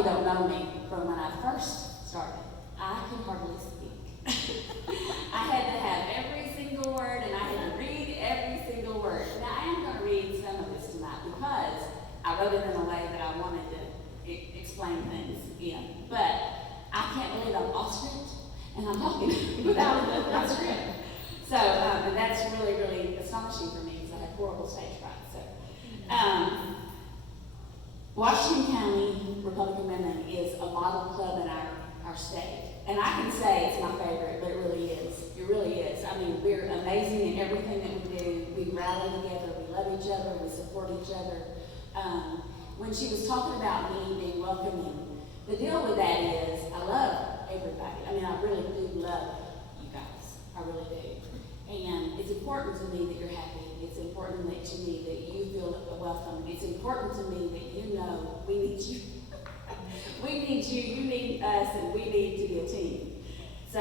you don't know me from when I first started. I could hardly speak. I had to have every single word, and I had to read every single word. Now, I am going to read some of this tonight because I wrote it in a way that I wanted to explain things in. But I can't believe I'm off script, and I'm talking without my script. So, and that's really, really astonishing for me because I have horrible stage fright. So, Washington County Republican Women is a model club in our state. And I can say it's my favorite, but it really is. It really is. I mean, we're amazing in everything that we do. We rally together, we love each other, we support each other. When she was talking about me being welcoming, the deal with that is I love everybody. I mean, I really do love you guys. I really do. And it's important to me that you're happy. It's important to me that you feel welcome. It's important to me that you know we need you. We need you, you need us, and we need to be a team. So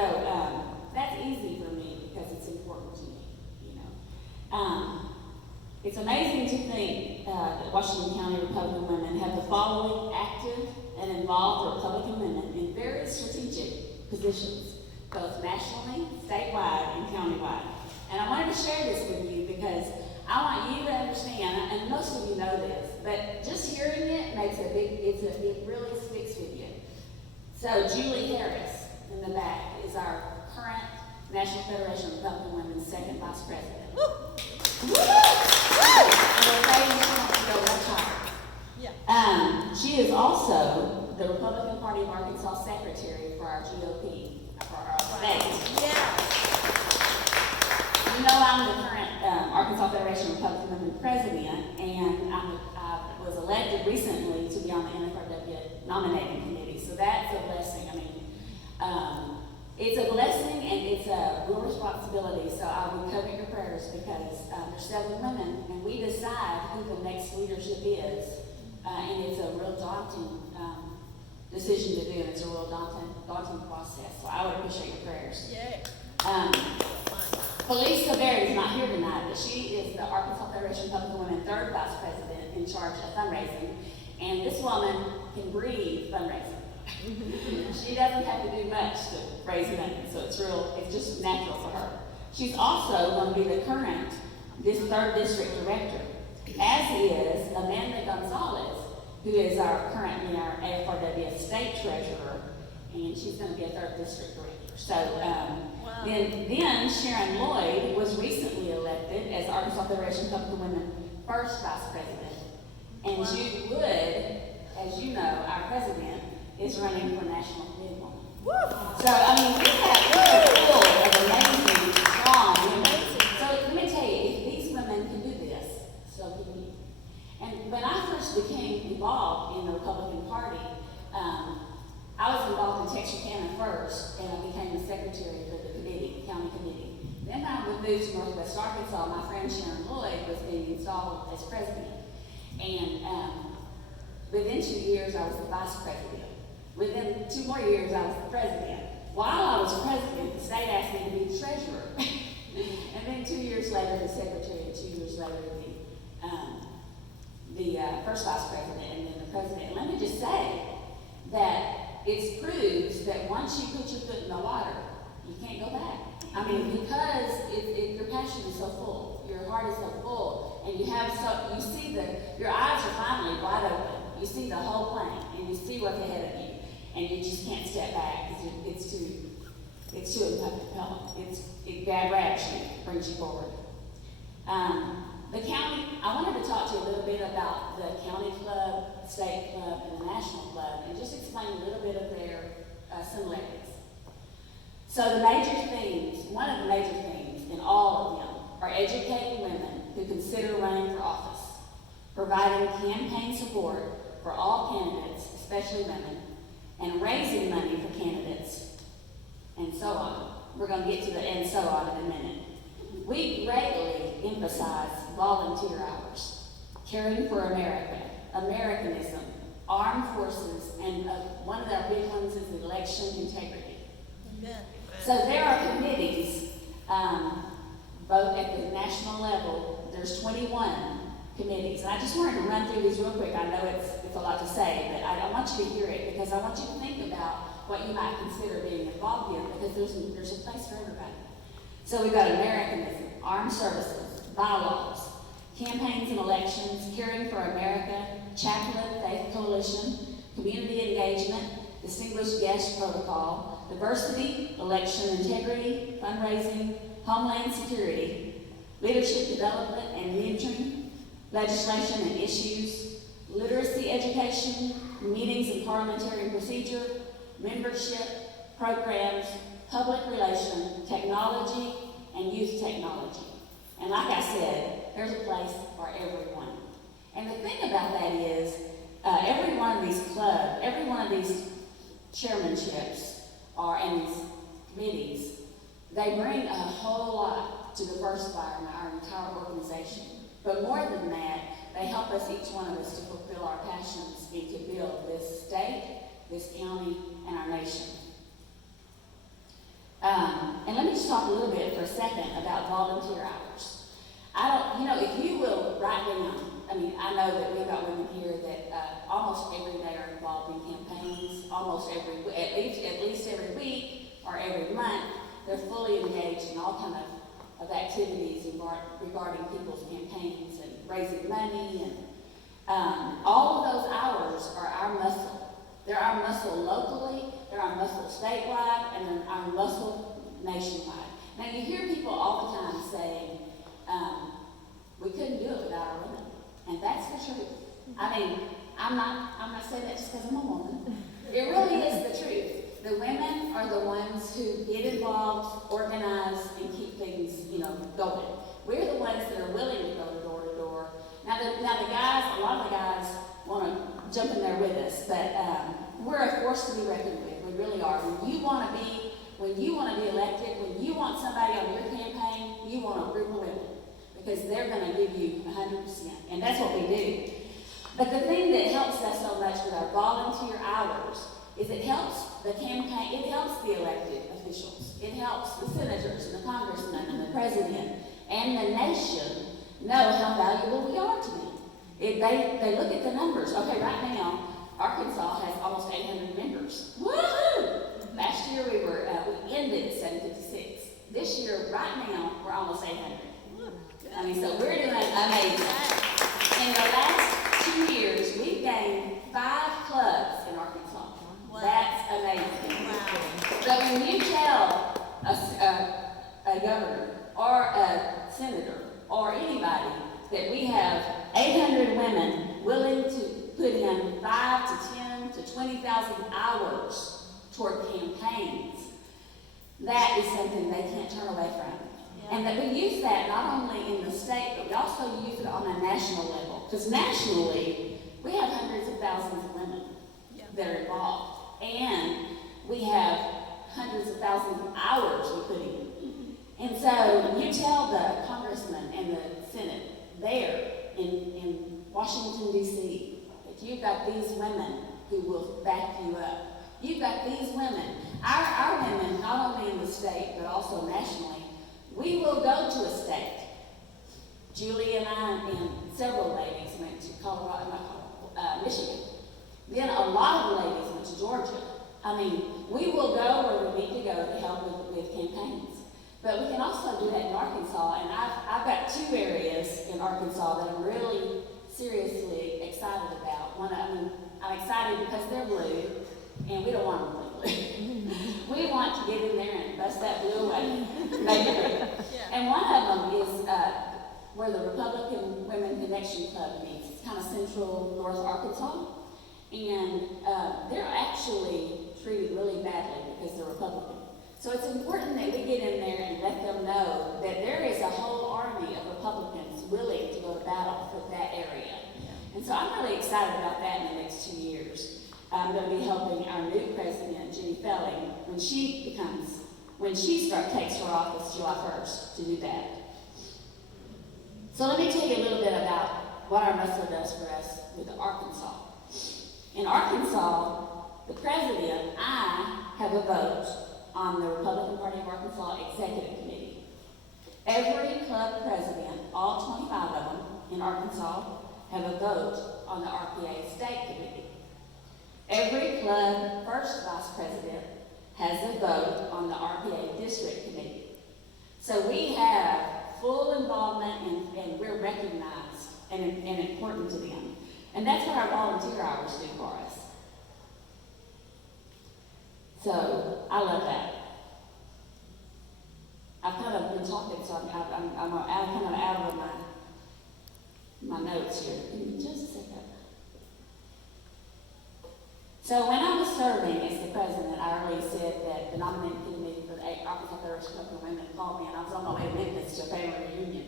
that's easy for me because it's important to me, you know. It's amazing to think that Washington County Republican women have the following active and involved Republican women in very strategic positions, both nationally, statewide, and countywide. And I wanted to share this with you because I want you to understand, and most of you know this, but just hearing it makes it really sticks with you. So Julie Harris in the back is our current National Federation of Republican Women's second vice president. Woo! Woo! Yeah. She is also the Republican Party of Arkansas secretary for our GOP, for our state. Yeah. You know I'm the current Arkansas Federation of Republican Women president, and I was elected recently to be on the AFRW nominating committee, so that's a blessing. I mean, it's a blessing and it's a real responsibility, so I would covet your prayers because there's 7 women, and we decide who the next leadership is, and it's a real daunting decision to do, and it's a real daunting process, so I would appreciate your prayers. Yeah. Felicia Berry is not here tonight, but she is the Arkansas Federation of Republican Women third vice president in charge of fundraising, and this woman can breathe fundraising. She doesn't have to do much to raise money, so it's just natural for her. She's also going to be the current third district director, as is Amanda Gonzalez, who is currently our AFRW state treasurer, and she's going to be a third district director. So then Sharon Lloyd was recently elected as the Arkansas Federation of Republican Women first vice president, and Jude Wood, as you know, our president, is running for national committee woman. So I mean, we're full of amazing, strong women. So let me tell you, if these women can do this, so can you. And when I first became involved in the Republican Party, I was involved in Texarkana first, and I became the secretary for the committee, county committee. Then I would move to Northwest Arkansas. My friend Sharon Lloyd was being installed as president. And within 2 years, I was the vice president. Within 2 more years, I was the president. While I was president, the state asked me to be treasurer. And then 2 years later, the secretary, and 2 years later, the first vice president, and then the president. And let me just say that it proves that once you put your foot in the water, you can't go back. I mean, because your passion is so full, your heart is so full, and you see your eyes are finally wide open. You see the whole plan, and you see what's ahead of you, and you just can't step back. It's too compelling. It grabs you, brings you forward. The county, I wanted to talk to you a little bit about the county club, state club, and the national club, and just explain a little bit of their similarities. So one of the major themes in all of them are educating women who consider running for office, providing campaign support for all candidates, especially women, and raising money for candidates, and so on. We're going to get to the and so on in a minute. We greatly emphasize volunteer hours, caring for America, Americanism, armed forces, and one of our big ones is election integrity. Amen. So there are committees, both at the national level. There's 21 committees, and I just wanted to run through these real quick. I know it's it's a lot to say, but I want you to hear it because I want you to think about what you might consider being involved in, because there's a place for everybody. So we've got Americanism, armed services, bylaws, campaigns and elections, Caring for America, Chaplain Faith Coalition, community engagement, distinguished guest protocol, diversity, election integrity, fundraising, homeland security, leadership development and mentoring, legislation and issues, literacy education, meetings and parliamentary procedure, membership, programs, public relations, technology, and youth technology. And like I said, there's a place for everyone. And the thing about that is, every one of these clubs, every one of these chairmanships and these committees, they bring a whole lot to diversify our entire organization. But more than that, they help us, each one of us, to fulfill our passions and to build this state, this county, and our nation. And let me just talk a little bit for a second about volunteer hours. If you will write down, I know that we've got women here that almost every day are involved in campaigns, at least every week or every month, they're fully engaged in all kind of activities regarding people's campaigns and raising money, and all of those hours are our muscle. They're our muscle locally, they're our muscle statewide, and they're our muscle nationwide. Now you hear people all the time saying, we couldn't do it without our women. And that's the truth. I'm not saying that just because I'm a woman. It really is the truth. The women are the ones who get involved, organize, and keep things, going. We're the ones that are willing to go door to door. Now the guys, a lot of the guys want to jump in there with us, but we're a force to be reckoned with. We really are. When you want to be elected, when you want somebody on your campaign, you want a group of women, because they're going to give you 100%, and that's what we do. But the thing that helps us so much with our volunteer hours is it helps the campaign, it helps the elected officials, it helps the senators and the congressmen and the president and the nation know how valuable we are to them. They look at the numbers. Okay, right now, Arkansas has almost 800 members. Woohoo! Last year we ended at 756. This year, right now, we're almost 800. So we're doing amazing. In the last 2 years, we've gained 5 clubs in Arkansas. Wow. That's amazing. Wow. So when you tell a governor or a senator or anybody that we have 800 women willing to put in 5 to 10 to 20,000 hours toward campaigns, that is something they can't turn away from. And that we use that not only in the state, but we also use it on a national level. Because nationally, we have hundreds of thousands of women that are involved. And we have hundreds of thousands of hours we put in. And so you tell the congressman and the Senate there in Washington, D.C., that you've got these women who will back you up. You've got these women. Our women, not only in the state, but also nationally, we will go to a state. Julie and I and several ladies went to Michigan. Then a lot of the ladies went to Georgia. We will go where we need to go to help with campaigns. But we can also do that in Arkansas, and I've got 2 areas in Arkansas that I'm really seriously excited about. I'm excited because they're blue, and we don't want them blue. We want to get in there and bust that blue away, make it blue. And one of them is where the Republican Women Connection Club meets. It's kind of central North Arkansas. And they're actually treated really badly because they're Republican. So it's important that we get in there and let them know that there is a whole army of Republicans willing to go to battle for that area. And so I'm really excited about that in the next 2 years. I'm going to be helping our new president, Jenny Felling, when she takes her office July 1st to do that. So let me tell you a little bit about what our muscle does for us with Arkansas. In Arkansas, the president, I have a vote on the Republican Party of Arkansas Executive Committee. Every club president, all 25 of them in Arkansas, have a vote on the RPA State Committee. Every club first vice president has a vote on the RPA District Committee. So we have full involvement and we're recognized and important to them. And that's what our volunteer hours do for us. So I love that. I've kind of been talking, so I'm kind of out of my notes here. Give me just a second. So when I was serving as the president, I already said that the nominating committee for the Arkansas Federation of Women called me, and I was on my way to Memphis to a family reunion.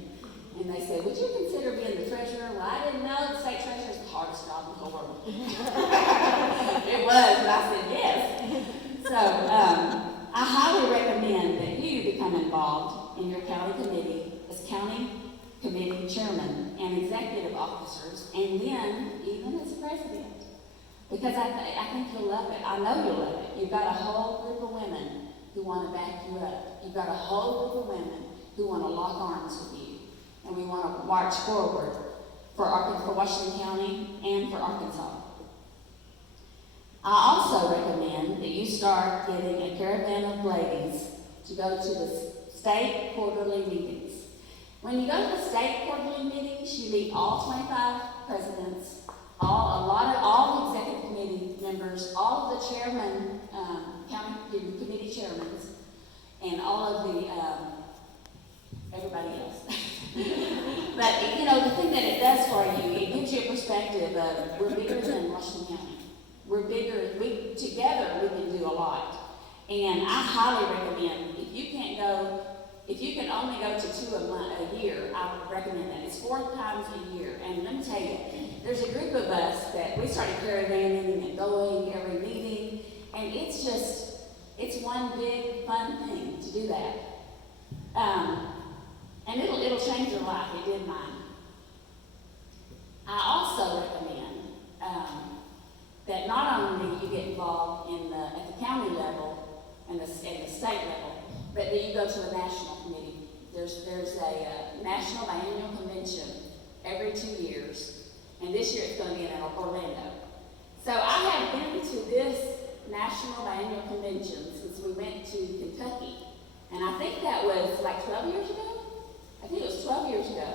And they said, "Would you consider being the treasurer?" Well, I didn't know the state treasurer is the hardest job in the whole world. It was, and I said yes. So I highly recommend that you become involved in your county committee as county committee chairman and executive officers, and then even as president. Because I think you'll love it. I know you'll love it. You've got a whole group of women who want to back you up. You've got a whole group of women who want to lock arms with you. And we want to march forward for Washington County and for Arkansas. I also recommend that you start getting a caravan of ladies to go to the state quarterly meetings. When you go to the state quarterly meetings, you meet all 25 presidents, all the executive committee members, all of the chairmen, county committee chairmen, and all of the everybody else. But you know, the thing that it does for you, it gives you a perspective of we're bigger than Washington County. We're bigger. Together we can do a lot. And I highly recommend if you can only go to 2 a year, I would recommend that. It's 4 times a year. And let me tell you, there's a group of us that we started caravanning and going every meeting, and it's one big fun thing to do that. And it'll change your life. It did mine. I also recommend that not only you get involved at the county level and the state level, but that you go to a national committee. There's a national biennial convention every 2 years, and this year it's going to be in Orlando. So I have been to this national biennial convention since we went to Kentucky, and I think that was like 12 years ago. I think it was 12 years ago.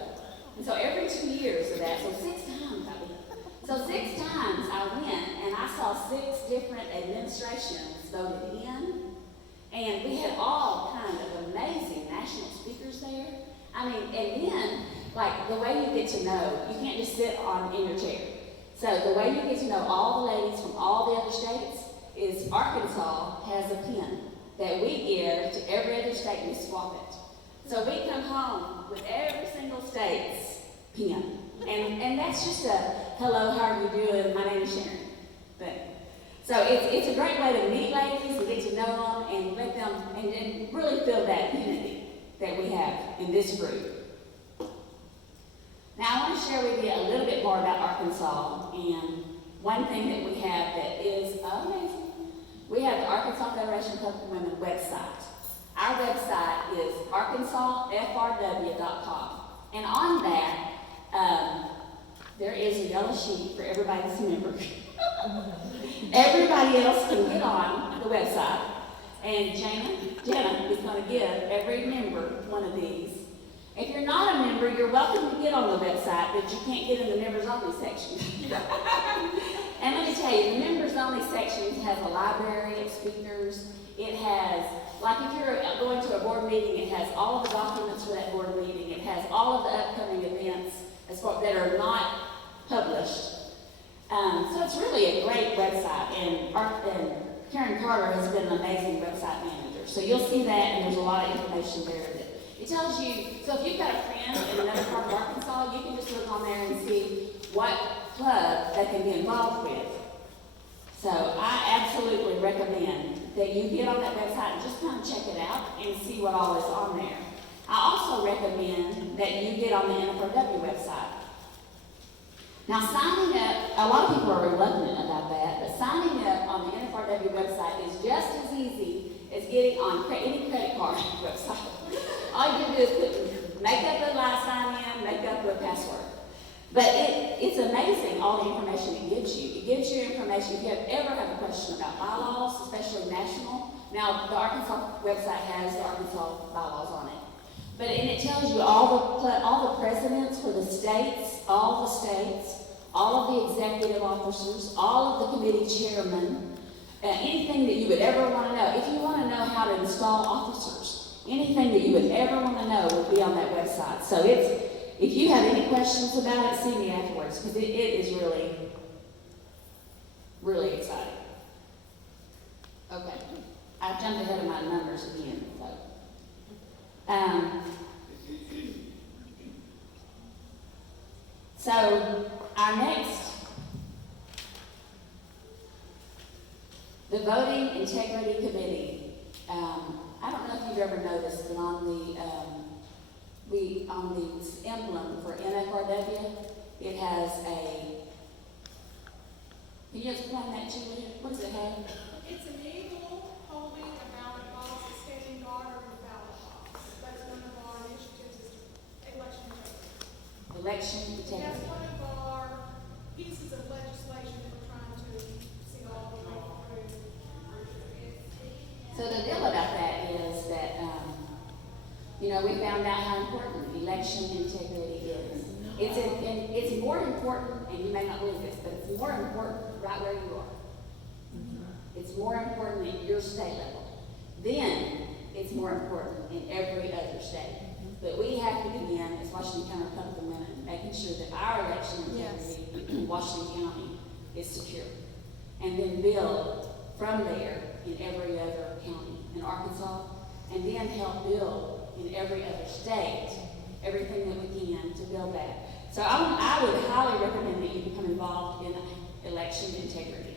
And so every 2 years of that, so 6 times I went. So 6 times I went, and I saw 6 different administrations voted in. And we had all kind of amazing national speakers there. I mean, and then, like, the way you get to know, you can't just sit in your chair. So the way you get to know all the ladies from all the other states is Arkansas has a pin that we give to every other state, and we swap it. So we come home with every single state's pin. And that's just a, hello, how are you doing? My name is Sharon. So it's a great way to meet ladies and get to know them and let them, and really feel that unity that we have in this group. Now I want to share with you a little bit more about Arkansas, and one thing that we have that is amazing. We have the Arkansas Federation of Public Women website. Our website is arkansasfrw.com. And on that, there is a yellow sheet for everybody that's a member. Everybody else can get on the website, and Jenna is going to give every member one of these. If you're not a member, you're welcome to get on the website, but you can't get in the members only section. And let me tell you, the members only section has a library of speakers. It has, like if you're going to a board meeting, it has all of the documents for that board meeting. It has all of the upcoming events that are not published. So it's really a great website, and Karen Carter has been an amazing website manager. So you'll see that, and there's a lot of information there that it tells you. So if you've got a friend in another part of Arkansas, you can just look on there and see what club they can be involved with. So I absolutely recommend that you get on that website and just kind of check it out and see what all is on there. I also recommend that you get on the AFRW website. Now, signing up, a lot of people are reluctant about that, but signing up on the AFRW website is just as easy as getting on any credit card website. All you do is make up a sign in, make up a password. But it's amazing all the information it gives you. It gives you information if you ever have a question about bylaws, especially national. Now, the Arkansas website has the Arkansas bylaws on it. But and it tells you all the presidents for the states, all of the executive officers, all of the committee chairmen, anything that you would ever want to know. If you want to know how to install officers, anything that you would ever want to know would be on that website. So if you have any questions about it, see me afterwards, because it is really, really exciting. Okay, I jumped ahead of my numbers again. So our next, the Voting Integrity Committee. I don't know if you've ever noticed, but on the emblem for NFRW, it has a. Can you explain that, Julia? What does it have? It's an eagle holding a ballot box, standing guard over the ballot box. That's one of our initiatives is election integrity. Election integrity. That's one of our pieces of legislation that we're trying to see all the way through. So the deal about that is that, we found out how important election integrity is. It's more important, and you may not believe this, but it's more important right where you are. It's more important at your state level. Then it's more important in every other state. But we have to begin as Washington County Republican, making sure that our election integrity in Washington County is secure. And then build from there in every other county in Arkansas, and then help build in every other state everything that we can to build that. So I would highly recommend that you become involved in election integrity.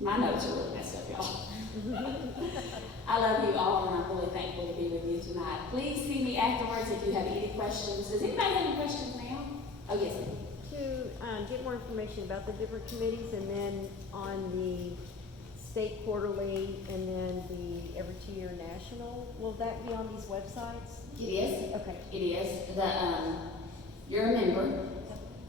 My notes are really messed up, y'all. I love you all, and I'm really thankful to be with you tonight. Please see me afterwards if you have any questions. Does anybody have any questions now? Oh, yes. To get more information about the different committees, and then on the state quarterly, and then the every 2 year national, will that be on these websites? It is. Okay. It is. You're a member,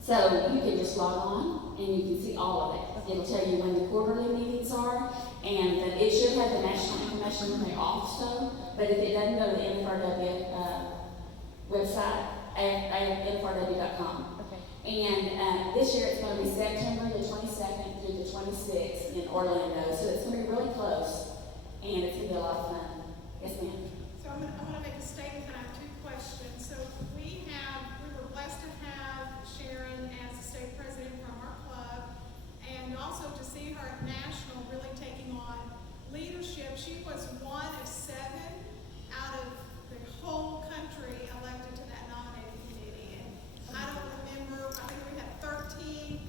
so you can just log on and you can see all of it. It'll tell you when the quarterly meetings are, and it should have the national information when they're also, but if it doesn't, go to the NFRW website, AFRW.com. Okay. And this year it's going to be September the 22nd through the 26th in Orlando, so it's going to be really close, and it's going to be a lot of fun. Yes, ma'am? So I'm going to make a statement, and I have two questions. So we were blessed to have Sharon as the state president from our club, and also to see her at national really taking on leadership. She was one of 7 out of the whole country elected to that nominating committee. And I don't remember, I think we had 13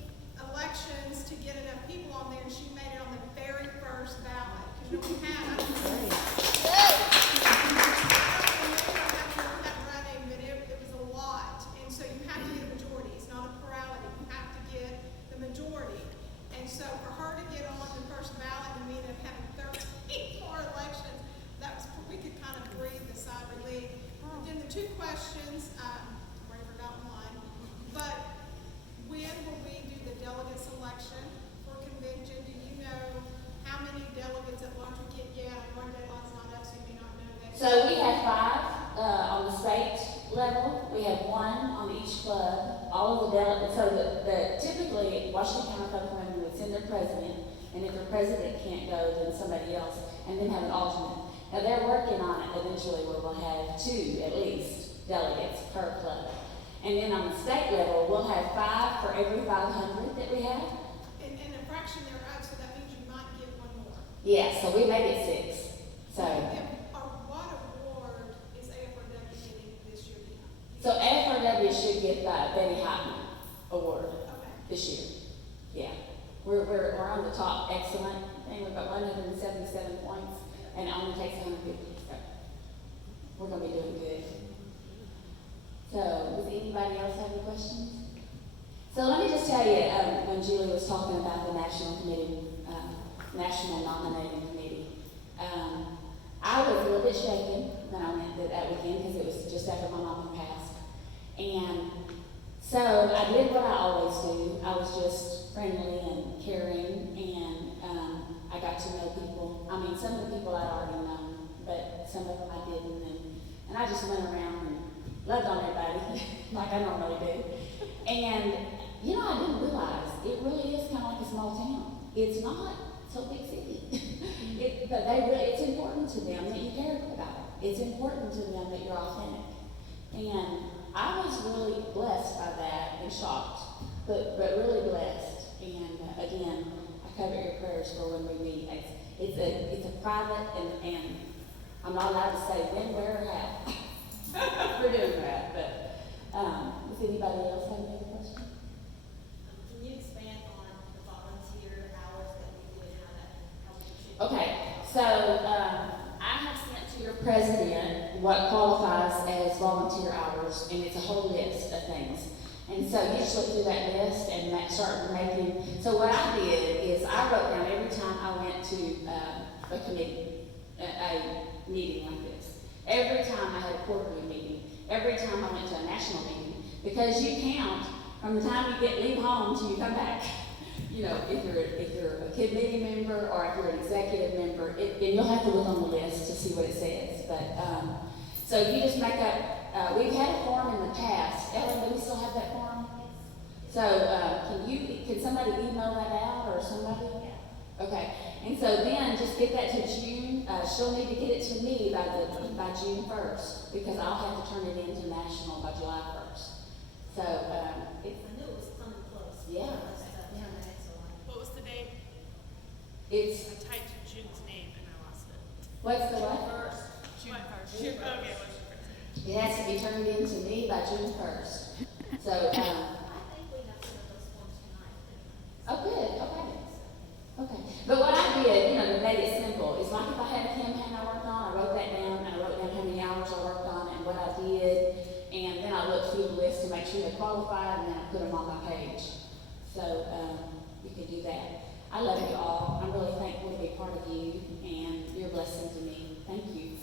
elections to get enough people on there, and she made it on the very first ballot. Because we had, I don't remember that running, but it was a lot. And so you have to get a majority. It's not a plurality. You have to get the majority. And so for her to get on the first ballot and we ended up having 13 more elections, we could kind of breathe a sigh of relief. And then the two questions, I've already forgotten one, but when will we do the delegate selection for convention? Do you know how many delegates at large we get yet? Our deadline's not up, so you may not know that. So we have 5 on the state level. We have 1 on each club. All of the delegates. So typically Washington County Republican would send their president, and if their president can't go, then somebody else, and then have an alternate. Now they're working on it eventually where we'll have 2 at least delegates per club. And then on the state level, we'll have 5 for every 500 that we have. And a fraction thereof, so that means you might get 1 more. Yeah, so we may get 6. So. What award is AFRW getting this year? So AFRW should get the Betty Hyman Award this year. Yeah, we're on the top excellent, and we've got 177 points, and it only takes 150. So we're gonna be doing good. So does anybody else have any questions? So let me just tell you, when Julie was talking about the national committee, national nominating committee, I was a little bit shaken when I went that weekend because it was just after my mom had passed. And so I did what I always do. I was just friendly and caring, and I got to know people. I mean, some of the people I'd already known, but some of them I didn't. And I just went around and loved on everybody like I normally do. And, you know, I didn't realize it really is kind of like a small town. It's not so big city. But it's important to them that you care about it. It's important to them that you're authentic. And I was really blessed by that and shocked, but really blessed. And again, I covet your prayers for when we meet. It's a private, and I'm not allowed to say when, where, or how. We're doing that, but does anybody else have any other questions? Can you expand on the volunteer hours that we do and how we should? Okay, so I have sent to your president what qualifies as volunteer hours, and it's a whole list of things. And so you just look through that list and start making. So what I did is I wrote down every time I went to a committee, a meeting like this. Every time I had a quarterly meeting. Every time I went to a national meeting. Because you count from the time you leave home till you come back. You know, if you're a committee member or if you're an executive member, and you'll have to look on the list to see what it says. But so you just make up. We've had a form in the past. Ellen, do we still have that form? So can somebody email that out or somebody? Okay. And so then just get that to June. She'll need to get it to me by June 1st because I'll have to turn it into national by July 1st. So I knew it was coming close. Yeah. What was the date? It's I typed June's name and I lost it. what's the what? June first. Okay, It has to be turned in to me by June 1st. So, I think we have some of those forms tonight. oh good, okay. Okay. But what I did, to make it simple, is like if I had a campaign I worked on, I wrote that down, and I wrote down how many hours I worked on and what I did, and then I looked through the list to make sure they qualified, and then I put them on my page. So, you can do that. I love you all. I'm really thankful to be part of you, and you're a blessing to me. Thank you.